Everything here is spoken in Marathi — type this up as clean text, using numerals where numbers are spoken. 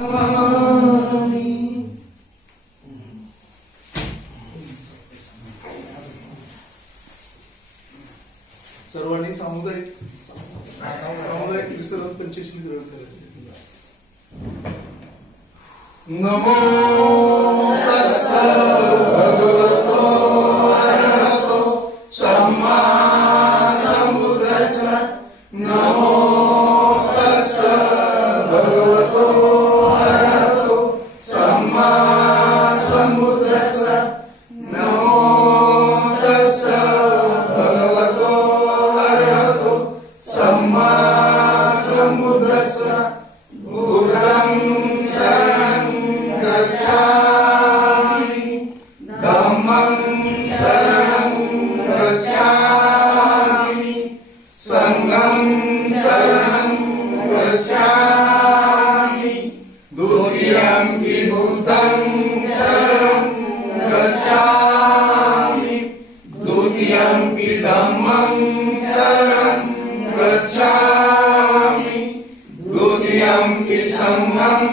सर्वांनी सामुदायिक विसर्जन पंचशील ग्रहण करायचे. नमो तस्सै भगवतो अरहतो सम्मा सम्बुद्धिस्स. नमो तस्सै भगवतो अरहतो सम्मा सम्बुद्धिस्स. नमो तस्सै भगवतो अरहतो सम्मा सम्बुद्धिस्स. बुद्धं शरणं गच्छामि, धम्मं शरणं गच्छामि, संघं शरणं गच्छामि. द्वितीयम्पि बुद्धं शरणं गच्छामि, द्वितीयम्पि धम्मं शरणं गच्छामि, द्वितीयम्पि संघं